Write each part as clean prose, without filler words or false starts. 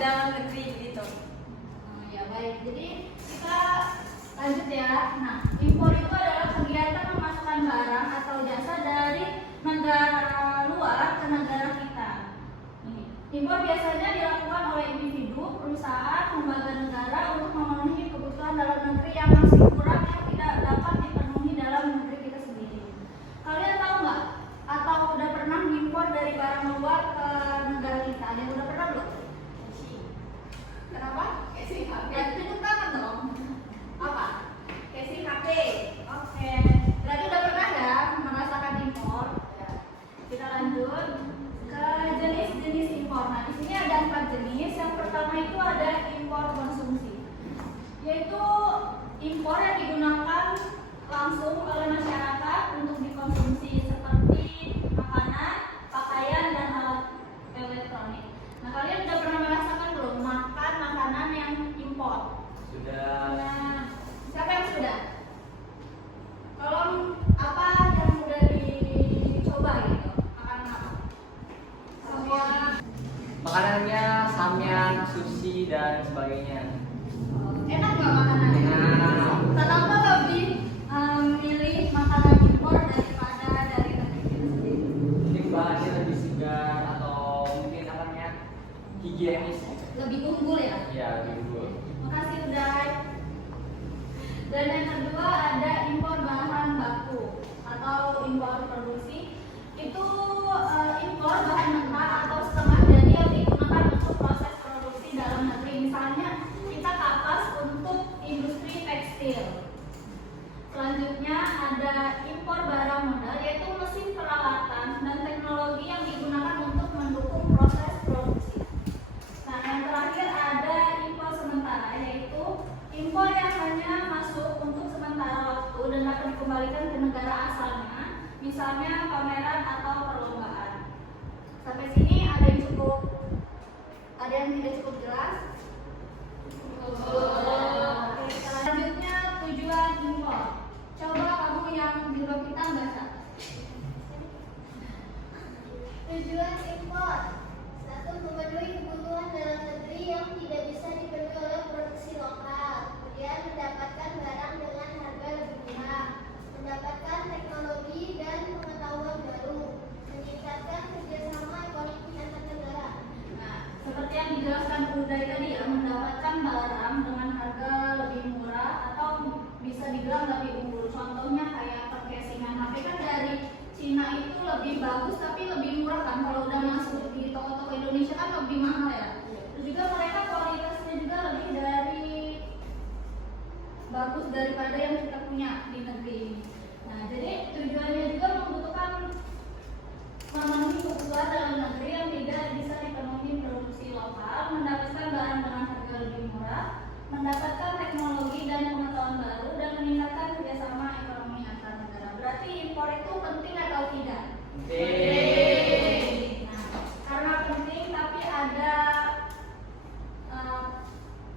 dalam negeri gitu. Ya baik, jadi kita lanjut ya. Nah, impor itu adalah kegiatan memasukkan barang atau jasa dari negara luar ke negara kita. Impor biasanya dilakukan oleh individu, perusahaan, lembaga negara untuk memenuhi kebutuhan dalam negeri yang masih kurang yang tidak dapat dipenuhi dalam negeri kita sendiri. Kalian tahu nggak? Atau udah pernah impor dari barang luar ke negara kita? Ada yang udah pernah belum? Kenapa? Casing HP. Ya, tunjuk tangan dong. Apa? Casing HP. Oke, berarti udah pernah ya merasakan impor? Ya. Kita lanjut ke jenis-jenis impor. Nah, di sini ada 4 jenis. Yang pertama itu ada impor konsumsi, yaitu impor yang digunakan langsung oleh masyarakat untuk dikonsumsi seperti makanan, pakaian, dan alat elektronik. Nah, kalian udah pernah merasakan belum makan makanan yang impor? Sudah. Nah, siapa yang sudah? Tolong apa yang udah dicoba gitu? Makanan apa? Semua Makanannya samyang, sushi dan sebagainya. Enak nggak makanannya? Enak. Kenapa lebih milih makanan impor daripada dari negeri kita sendiri? Mungkin bahannya lebih segar atau mungkin namanya higienis. Lebih unggul ya? Ya, gitu. Makasih Uday. Dan yang kedua ada impor bahan baku atau impor produksi. Itu impor bahan mentah atau setengah jadi yang digunakan untuk proses produksi dalam negeri. Misalnya kita kapas untuk industri tekstil. Selanjutnya ada impor barang modal, yaitu mesin peralatan dan teknologi yang digunakan untuk mendukung proses produksi. Nah, yang terakhir ada impor sementara, yaitu impor yang hanya masuk untuk sementara waktu dan dapat dikembalikan ke negara asalnya, misalnya pameran atau perlombaan. Sampai sini ada yang tidak cukup jelas? Oke, selanjutnya tujuan impor. Coba kamu yang di bawah kita baca. Tujuan impor: 1. Memenuhi kebutuhan dalam negeri yang tidak bisa dipenuhi oleh produksi lokal. Kemudian mendapatkan barang dengan harga lebih murah, mendapatkan teknologi dan pengetahuan baru, meningkatkan kerjasama ekonomi antar negara. Nah, seperti yang dijelaskan Uday tadi ya, mendapatkan barang dengan harga lebih murah atau bisa dibilang lebih unggul. Contohnya kayak percasingan HP kan dari Cina itu lebih bagus tapi lebih murah kan. Kalau udah masuk di toko-toko Indonesia kan lebih mahal ya. Terus juga mereka kualitasnya juga lebih dari bagus daripada yang kita punya di negeri ini. Nah, jadi tujuannya juga membutuhkan memenuhi kebutuhan dalam negeri yang tidak bisa dipenuhi produksi lokal, mendapatkan barang dengan harga lebih murah, mendapatkan teknologi dan pengetahuan baru, dan meningkatkan kerjasama ekonomi antar negara. Berarti impor itu penting atau tidak? Penting. Nah, karena penting tapi ada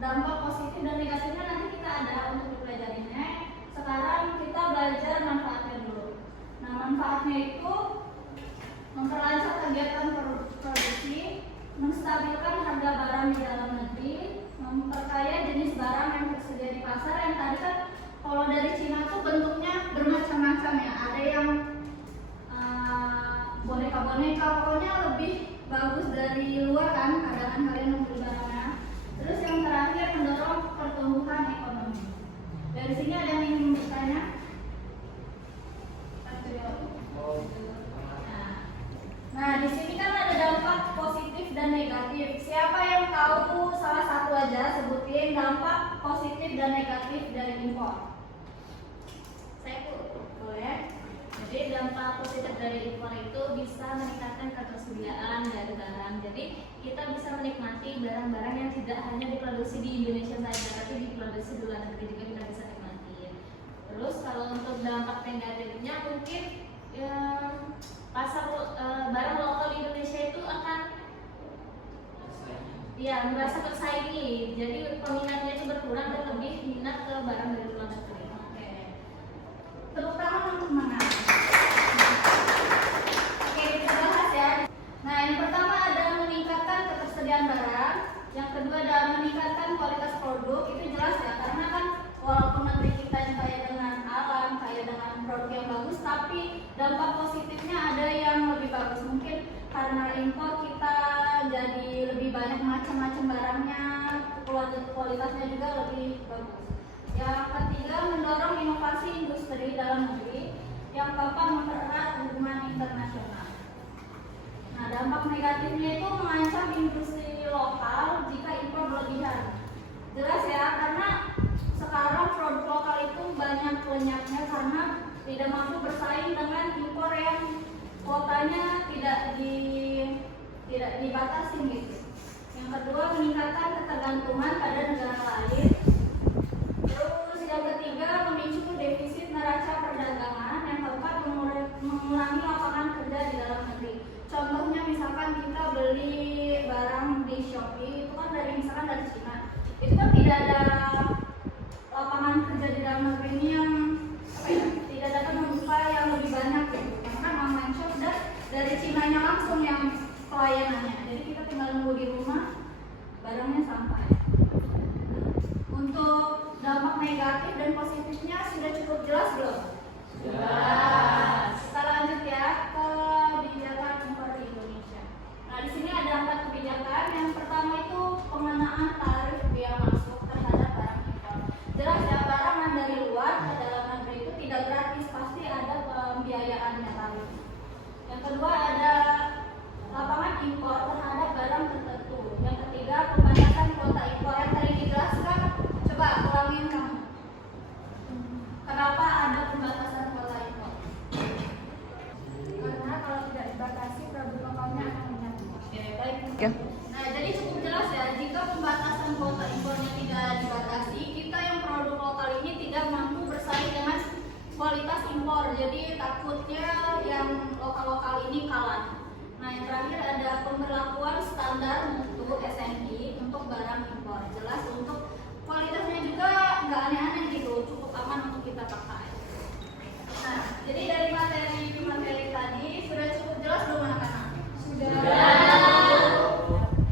dampak positif dan negatifnya nanti kita ada untuk dipelajarinya. Sekarang kita belajar manfaatnya dulu. Nah, manfaatnya itu memperlancar kegiatan produksi, menstabilkan harga barang di dalam negeri, memperkaya jenis barang yang tersedia di pasar. Yang tadi kan kalau dari Cina tuh bentuknya bermacam-macam ya. Ada yang boneka-boneka, pokoknya lebih bagus dari luar kan, kadang kalian membeli barangnya. Terus yang terakhir mendorong pertumbuhan ekonomi. Dari sini ada yang ingin bertanya? Nah, di sini kan ada dampak positif dan negatif. Siapa yang tahu salah satu aja, sebutin dampak positif dan negatif dari impor. Saya tuh Boleh? Jadi dampak positif dari impor itu bisa meningkatkan ketersediaan dari barang. Jadi kita bisa menikmati barang-barang yang tidak hanya diproduksi di Indonesia saja, tapi diproduksi di luar negeri juga kita bisa nikmati. Terus kalau untuk dampak negatifnya mungkin pasar barang lokal di Indonesia itu akan merasa tersaingi. Jadi peminatnya itu berkurang dan lebih minat ke barang dari luar negeri. Oke. Tepuk tangan untuk semangat. Oke, kita bahas ya. Nah, yang pertama ada meningkatkan ketersediaan barang. Yang impor kita jadi lebih banyak macam-macam barangnya, kualitasnya juga lebih bagus. Yang ketiga, mendorong inovasi industri dalam negeri. Yang keempat, mempererat hubungan internasional. Nah, dampak negatifnya itu mengancam industri lokal jika impor berlebihan. Jelas ya, karena sekarang produk lokal itu banyak lenyapnya karena tidak mampu bersaing dengan impor yang kuotanya tidak dibatasi gitu. Yang kedua, meningkatkan ketergantungan pada negara lain. Terus yang ketiga, memicu defisit neraca perdagangan. Yang keempat, mengurangi lapangan kerja di dalam negeri. Contohnya misalkan kita beli barang di Shopee itu kan misalkan dari Cina, itu kan tidak ada lapangan kerja di dalam negeri ini yang tidak dapat membuka yang lebih banyak gitu. Karena kan online shop dan dari Cina-nya langsung yang pelayanannya. Jadi kita tinggal nunggu di rumah barangnya sampai. Untuk dampak negatif dan positifnya sudah cukup jelas belum? Jelas. Kita lanjut ya ke kebijakan impor di Indonesia. Nah, di sini ada 4 kebijakan. Yang pertama itu pengenaan tarif bea masuk terhadap barang impor. Jelas ya, barang yang dari luar ke dalam negeri itu tidak gratis, pasti ada pembiayaannya tarif. Yang kedua ada lapangan impor terhadap barang tertentu. Yang ketiga, pembatasan kuota impor yang tadi dijelaskan. Coba ulangin kamu. Kenapa ada pembatasan kuota impor? Karena kalau tidak dibatasi produk lokalnya akan menyatu. Oke, baik. Nah, jadi cukup jelas ya, jika pembatasan kuota impornya tidak dibatasi, kita yang produk lokal ini tidak mampu bersaing dengan kualitas impor. Jadi takutnya yang lokal-lokal ini kalah. Nah, yang terakhir ada pemberlakuan standar mutu SNI untuk barang impor. Jelas untuk kualitasnya juga nggak aneh-aneh gitu, cukup aman untuk kita pakai. Nah, jadi dari materi tadi sudah cukup jelas belum anak-anak? Sudah.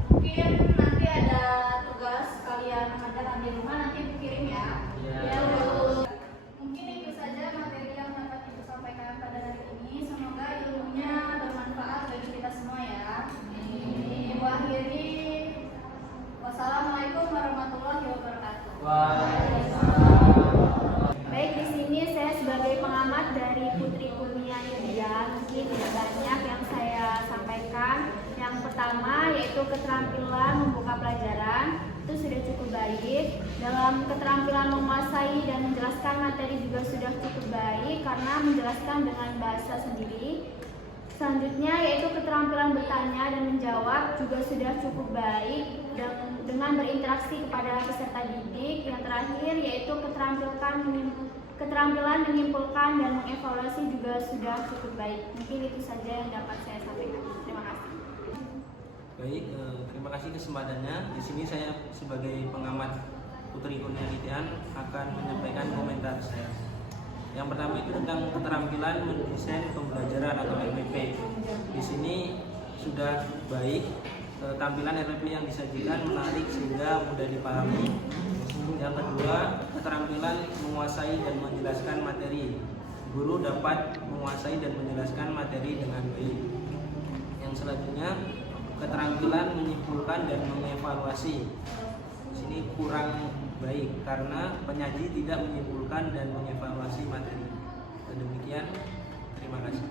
Mungkin nanti ada tugas kalian kerjakan di rumah, nanti Ibu kirim ya. Iya. Mungkin itu saja materi yang dapat Ibu sampaikan pada hari ini. Semoga ilmunya bermanfaat bagi kita semua ya. Ibu akhiri. Wassalamualaikum warahmatullahi wabarakatuh. Baik, di sini saya sebagai pengamat dari Putri Kurnia Yulia, mungkin tidak banyak yang saya sampaikan. Yang pertama yaitu keterampilan membuka pelajaran, itu sudah cukup baik. Dalam keterampilan menguasai dan menjelaskan materi juga sudah cukup baik karena menjelaskan dengan bahasa sendiri. Selanjutnya yaitu keterampilan bertanya dan menjawab juga sudah cukup baik dan dengan berinteraksi kepada peserta didik. Yang terakhir yaitu keterampilan menyimpulkan dan mengevaluasi juga sudah cukup baik. Mungkin itu saja yang dapat saya sampaikan. Terima kasih. Baik, terima kasih kesempatannya. Di sini saya sebagai pengamat Putri Kurnia Yulia akan menyampaikan komentar saya. Yang pertama itu tentang keterampilan mendesain pembelajaran atau RPP. Di sini sudah baik, tampilan RPP yang disajikan menarik sehingga mudah dipahami. Yang kedua, keterampilan menguasai dan menjelaskan materi. Guru dapat menguasai dan menjelaskan materi dengan baik. Yang selanjutnya, keterampilan menyimpulkan dan mengevaluasi. Di sini kurang baik karena penyaji tidak menyimpulkan dan mengevaluasi materi. Demikian, terima kasih.